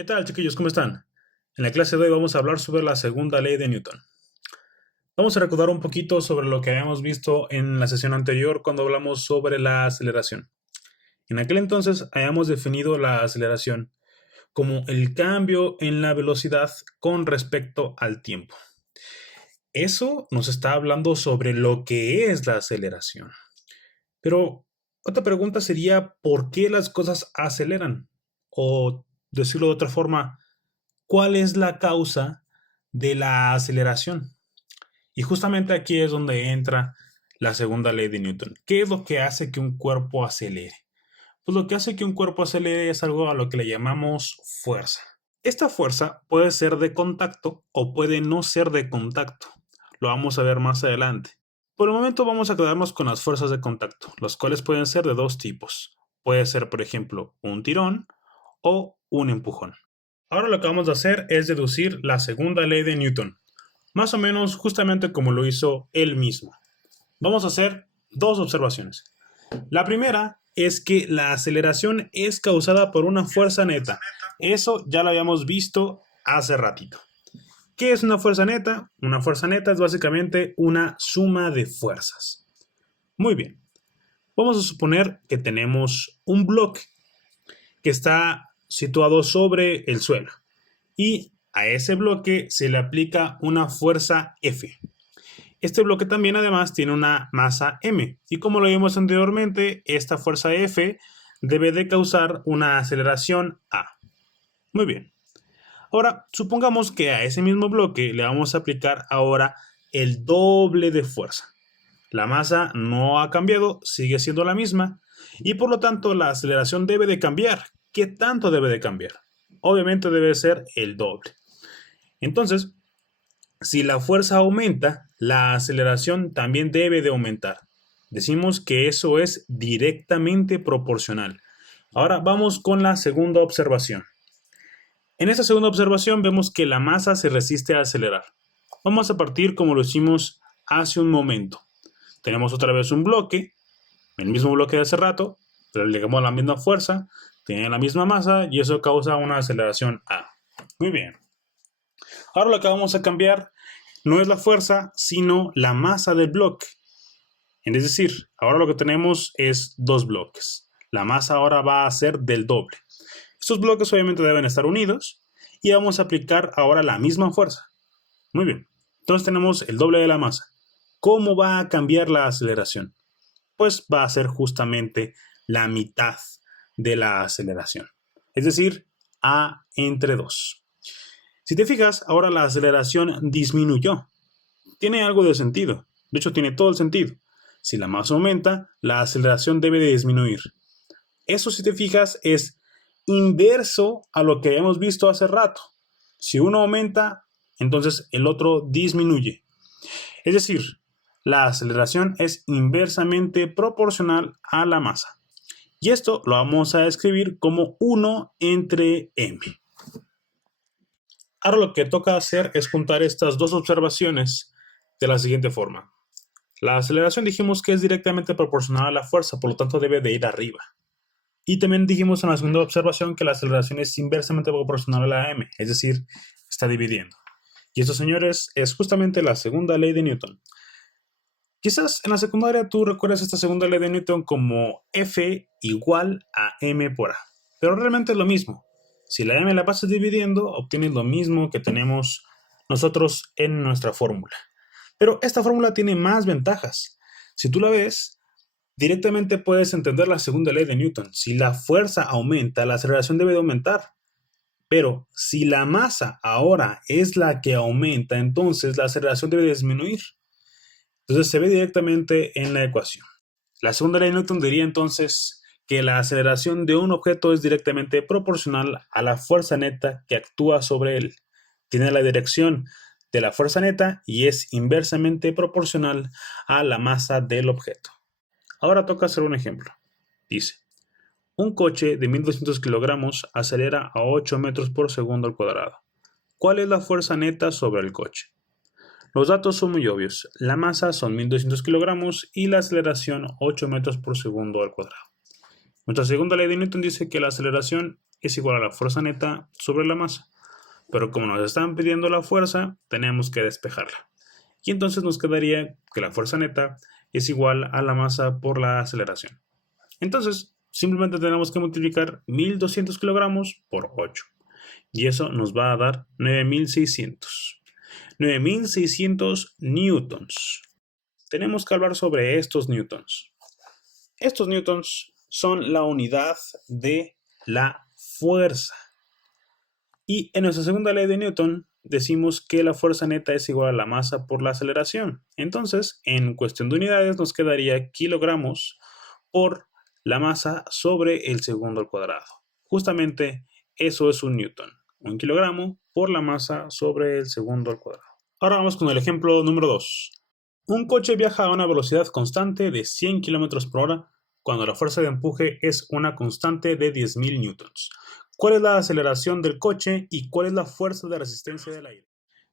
¿Qué tal, chiquillos? ¿Cómo están? En la clase de hoy vamos a hablar sobre la segunda ley de Newton. Vamos a recordar un poquito sobre lo que habíamos visto en la sesión anterior cuando hablamos sobre la aceleración. En aquel entonces habíamos definido la aceleración como el cambio en la velocidad con respecto al tiempo. Eso nos está hablando sobre lo que es la aceleración. Pero otra pregunta sería, ¿por qué las cosas aceleran? O decirlo de otra forma, ¿cuál es la causa de la aceleración? Y justamente aquí es donde entra la segunda ley de Newton. ¿Qué es lo que hace que un cuerpo acelere? Pues lo que hace que un cuerpo acelere es algo a lo que le llamamos fuerza. Esta fuerza puede ser de contacto o puede no ser de contacto. Lo vamos a ver más adelante. Por el momento vamos a quedarnos con las fuerzas de contacto, las cuales pueden ser de dos tipos. Puede ser, por ejemplo, un tirón o un empujón. Ahora lo que vamos a hacer es deducir la segunda ley de Newton, más o menos justamente como lo hizo él mismo. Vamos a hacer dos observaciones. La primera es que la aceleración es causada por una fuerza neta. Eso ya lo habíamos visto hace ratito. ¿Qué es una fuerza neta? Una fuerza neta es básicamente una suma de fuerzas. Muy bien. Vamos a suponer que tenemos un bloque que está situado sobre el suelo y a ese bloque se le aplica una fuerza F. Este bloque también además tiene una masa m y como lo vimos anteriormente, esta fuerza F debe de causar una aceleración a. Muy bien. Ahora, supongamos que a ese mismo bloque le vamos a aplicar ahora el doble de fuerza. La masa no ha cambiado, sigue siendo la misma y por lo tanto la aceleración debe de cambiar. ¿Qué tanto debe de cambiar? Obviamente debe ser el doble. Entonces, si la fuerza aumenta, la aceleración también debe de aumentar. Decimos que eso es directamente proporcional. Ahora vamos con la segunda observación. En esta segunda observación vemos que la masa se resiste a acelerar. Vamos a partir como lo hicimos hace un momento. Tenemos otra vez un bloque, el mismo bloque de hace rato, pero le damos la misma fuerza, tiene la misma masa y eso causa una aceleración A. Muy bien. Ahora lo que vamos a cambiar no es la fuerza, sino la masa del bloque. Es decir, ahora lo que tenemos es dos bloques. La masa ahora va a ser del doble. Estos bloques obviamente deben estar unidos y vamos a aplicar ahora la misma fuerza. Muy bien. Entonces tenemos el doble de la masa. ¿Cómo va a cambiar la aceleración? Pues va a ser justamente la mitad de la aceleración. Es decir, A entre 2. Si te fijas, ahora la aceleración disminuyó. Tiene algo de sentido. De hecho, tiene todo el sentido. Si la masa aumenta, la aceleración debe de disminuir. Eso, si te fijas, es inverso a lo que habíamos visto hace rato. Si uno aumenta, entonces el otro disminuye. Es decir, la aceleración es inversamente proporcional a la masa. Y esto lo vamos a escribir como 1 entre m. Ahora lo que toca hacer es juntar estas dos observaciones de la siguiente forma. La aceleración dijimos que es directamente proporcional a la fuerza, por lo tanto debe de ir arriba. Y también dijimos en la segunda observación que la aceleración es inversamente proporcional a la m, es decir, está dividiendo. Y esto, señores, es justamente la segunda ley de Newton. Quizás en la secundaria tú recuerdas esta segunda ley de Newton como F igual a m por a. Pero realmente es lo mismo. Si la m la pasas dividiendo, obtienes lo mismo que tenemos nosotros en nuestra fórmula. Pero esta fórmula tiene más ventajas. Si tú la ves, directamente puedes entender la segunda ley de Newton. Si la fuerza aumenta, la aceleración debe de aumentar. Pero si la masa ahora es la que aumenta, entonces la aceleración debe disminuir. Entonces se ve directamente en la ecuación. La segunda ley de Newton diría entonces que la aceleración de un objeto es directamente proporcional a la fuerza neta que actúa sobre él. Tiene la dirección de la fuerza neta y es inversamente proporcional a la masa del objeto. Ahora toca hacer un ejemplo. Dice, un coche de 1200 kilogramos acelera a 8 metros por segundo al cuadrado. ¿Cuál es la fuerza neta sobre el coche? Los datos son muy obvios. La masa son 1200 kilogramos y la aceleración 8 metros por segundo al cuadrado. Nuestra segunda ley de Newton dice que la aceleración es igual a la fuerza neta sobre la masa. Pero como nos están pidiendo la fuerza, tenemos que despejarla. Y entonces nos quedaría que la fuerza neta es igual a la masa por la aceleración. Entonces, simplemente tenemos que multiplicar 1200 kilogramos por 8. Y eso nos va a dar 9600. 9600 newtons. Tenemos que hablar sobre estos newtons. Estos newtons son la unidad de la fuerza. Y en nuestra segunda ley de Newton decimos que la fuerza neta es igual a la masa por la aceleración. Entonces, en cuestión de unidades nos quedaría kilogramos por la masa sobre el segundo al cuadrado. Justamente eso es un newton. Un kilogramo por la masa sobre el segundo al cuadrado. Ahora vamos con el ejemplo número 2. Un coche viaja a una velocidad constante de 100 km por hora cuando la fuerza de empuje es una constante de 10.000 newtons. ¿Cuál es la aceleración del coche y cuál es la fuerza de resistencia del aire?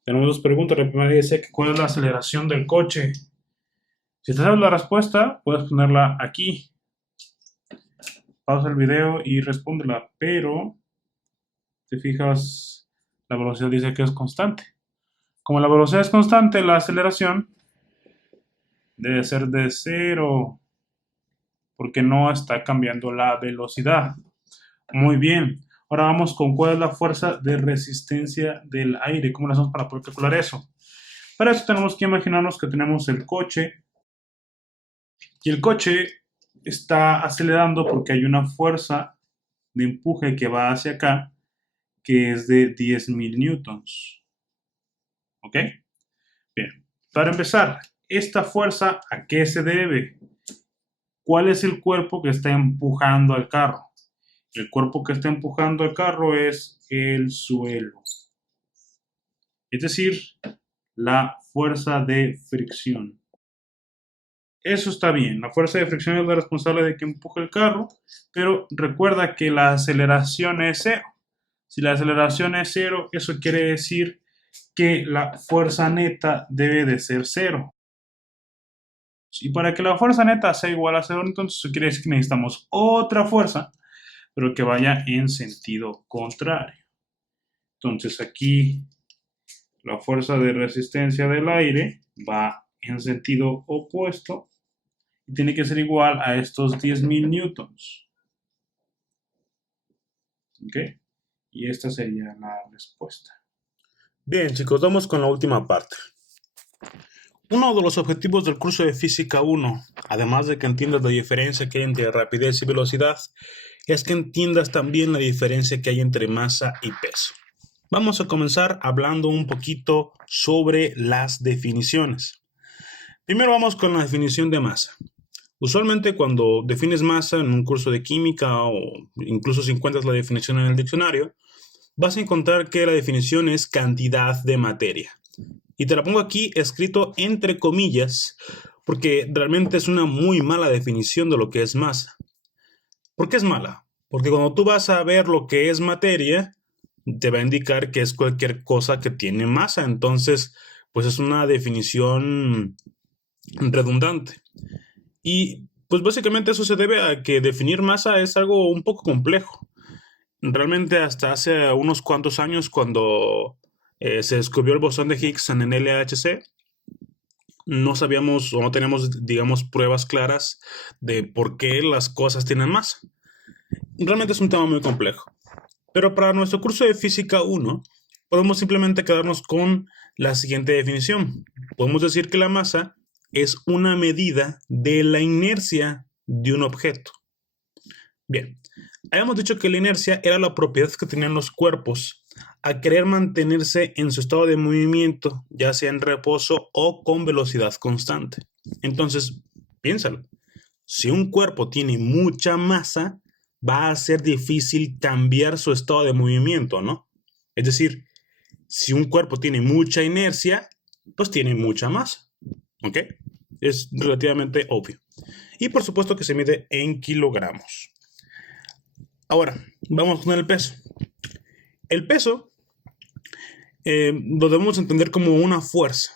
Tenemos dos preguntas. La primera dice que ¿cuál es la aceleración del coche? Si te sabes la respuesta, puedes ponerla aquí. Pausa el video y respóndela, pero te fijas, la velocidad dice que es constante. Como la velocidad es constante, la aceleración debe ser de 0, porque no está cambiando la velocidad. Muy bien. Ahora vamos con cuál es la fuerza de resistencia del aire. ¿Cómo lo hacemos para poder calcular eso? Para eso tenemos que imaginarnos que tenemos el coche y el coche está acelerando porque hay una fuerza de empuje que va hacia acá que es de 10.000 newtons. ¿Ok? Bien. Para empezar, ¿esta fuerza a qué se debe? ¿Cuál es el cuerpo que está empujando al carro? El cuerpo que está empujando el carro es el suelo. Es decir, la fuerza de fricción. Eso está bien. La fuerza de fricción es la responsable de que empuje el carro, pero recuerda que la aceleración es 0. Si la aceleración es 0, eso quiere decir que la fuerza neta debe de ser 0. Y para que la fuerza neta sea igual a 0, entonces eso quiere decir que necesitamos otra fuerza, pero que vaya en sentido contrario. Entonces aquí la fuerza de resistencia del aire va en sentido opuesto y tiene que ser igual a estos 10.000 newtons. ¿Ok? Y esta sería la respuesta. Bien, chicos, vamos con la última parte. Uno de los objetivos del curso de Física 1, además de que entiendas la diferencia que hay entre rapidez y velocidad, es que entiendas también la diferencia que hay entre masa y peso. Vamos a comenzar hablando un poquito sobre las definiciones. Primero vamos con la definición de masa. Usualmente cuando defines masa en un curso de química o incluso si encuentras la definición en el diccionario, vas a encontrar que la definición es cantidad de materia. Y te la pongo aquí escrito entre comillas porque realmente es una muy mala definición de lo que es masa. ¿Por qué es mala? Porque cuando tú vas a ver lo que es materia, te va a indicar que es cualquier cosa que tiene masa. Entonces, pues es una definición redundante. Y pues básicamente eso se debe a que definir masa es algo un poco complejo. Realmente hasta hace unos cuantos años cuando se descubrió el bosón de Higgs en el LHC, no sabíamos o no teníamos, digamos, pruebas claras de por qué las cosas tienen masa. Realmente es un tema muy complejo. Pero para nuestro curso de Física 1, podemos simplemente quedarnos con la siguiente definición. Podemos decir que la masa es una medida de la inercia de un objeto. Bien, habíamos dicho que la inercia era la propiedad que tenían los cuerpos a querer mantenerse en su estado de movimiento, ya sea en reposo o con velocidad constante. Entonces, piénsalo. Si un cuerpo tiene mucha masa, va a ser difícil cambiar su estado de movimiento, ¿no? Es decir, si un cuerpo tiene mucha inercia, pues tiene mucha masa, ¿ok? Es relativamente obvio. Y por supuesto que se mide en kilogramos. Ahora, vamos con el peso. El peso lo debemos entender como una fuerza,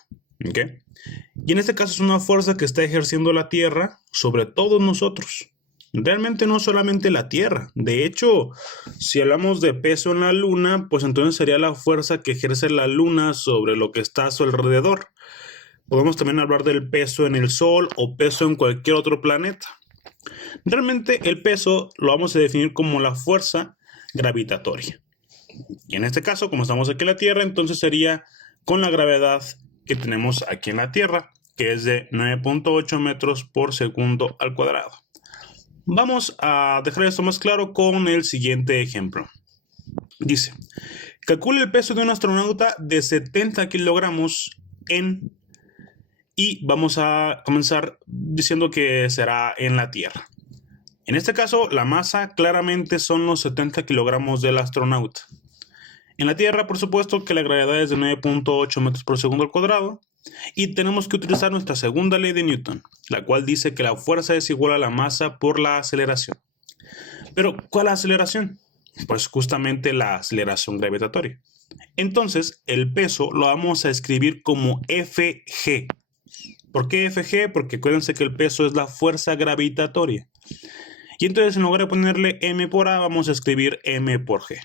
¿ok? Y en este caso es una fuerza que está ejerciendo la Tierra sobre todos nosotros. Realmente no solamente la Tierra. De hecho, si hablamos de peso en la Luna, pues entonces sería la fuerza que ejerce la Luna sobre lo que está a su alrededor. Podemos también hablar del peso en el Sol o peso en cualquier otro planeta. Realmente el peso lo vamos a definir como la fuerza gravitatoria. Y en este caso, como estamos aquí en la Tierra, entonces sería con la gravedad que tenemos aquí en la Tierra, que es de 9.8 metros por segundo al cuadrado. Vamos a dejar esto más claro con el siguiente ejemplo. Dice, calcule el peso de un astronauta de 70 kilogramos y vamos a comenzar diciendo que será en la Tierra. En este caso, la masa claramente son los 70 kilogramos del astronauta. En la Tierra, por supuesto, que la gravedad es de 9.8 metros por segundo al cuadrado. Y tenemos que utilizar nuestra segunda ley de Newton, la cual dice que la fuerza es igual a la masa por la aceleración. Pero, ¿cuál aceleración? Pues justamente la aceleración gravitatoria. Entonces, el peso lo vamos a escribir como Fg. ¿Por qué Fg? Porque acuérdense que el peso es la fuerza gravitatoria. Y entonces, en lugar de ponerle m por a, vamos a escribir m por g.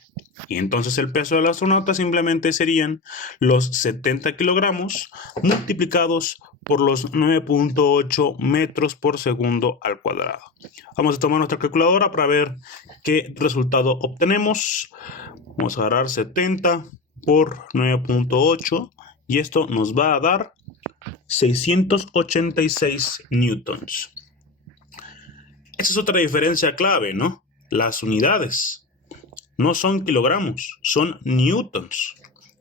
Y entonces el peso del astronauta simplemente serían los 70 kilogramos multiplicados por los 9.8 metros por segundo al cuadrado. Vamos a tomar nuestra calculadora para ver qué resultado obtenemos. Vamos a agarrar 70 por 9.8 y esto nos va a dar 686 newtons. Esa es otra diferencia clave, ¿no? Las unidades no son kilogramos, son newtons.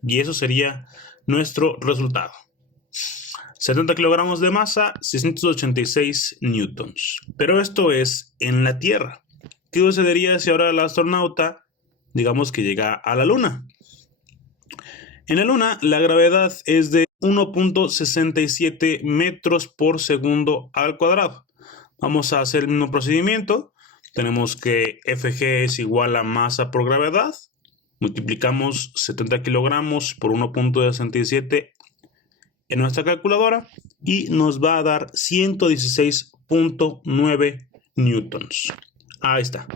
Y eso sería nuestro resultado. 70 kilogramos de masa, 686 newtons. Pero esto es en la Tierra. ¿Qué sucedería si ahora el astronauta, digamos que llega a la Luna? En la Luna, la gravedad es de 1.67 metros por segundo al cuadrado. Vamos a hacer el mismo procedimiento. Tenemos que Fg es igual a masa por gravedad. Multiplicamos 70 kilogramos por 1.67 en nuestra calculadora y nos va a dar 116.9 newtons. Ahí está.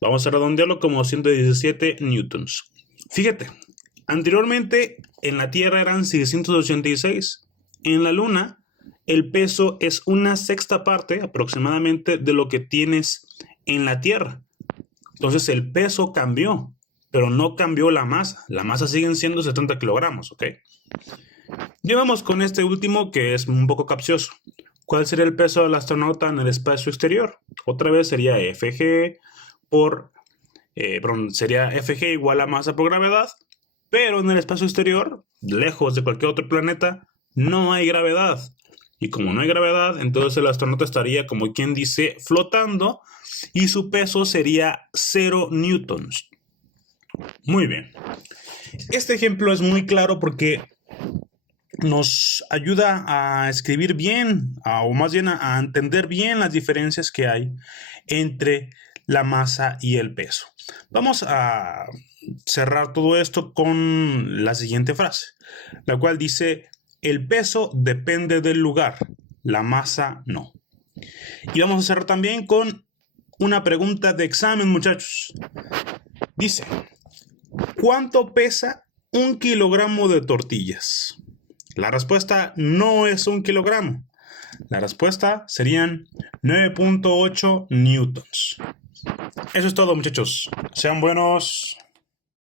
Vamos a redondearlo como 117 newtons. Fíjate, anteriormente en la Tierra eran 686. En la Luna el peso es una sexta parte aproximadamente de lo que tienes en la Tierra. Entonces el peso cambió, pero no cambió la masa. La masa siguen siendo 70 kilogramos, ¿ok? Ya vamos con este último que es un poco capcioso. ¿Cuál sería el peso del astronauta en el espacio exterior? Otra vez sería Fg sería Fg igual a masa por gravedad, pero en el espacio exterior, lejos de cualquier otro planeta, no hay gravedad. Y como no hay gravedad, entonces el astronauta estaría, como quien dice, flotando y su peso sería 0 newtons. Muy bien. Este ejemplo es muy claro porque nos ayuda a escribir bien, o más bien a entender bien las diferencias que hay entre la masa y el peso. Vamos a cerrar todo esto con la siguiente frase, la cual dice: el peso depende del lugar, la masa no. Y vamos a cerrar también con una pregunta de examen, muchachos. Dice, ¿cuánto pesa 1 kilogramo de tortillas? La respuesta no es 1 kilogramo. La respuesta serían 9.8 newtons. Eso es todo, muchachos. Sean buenos.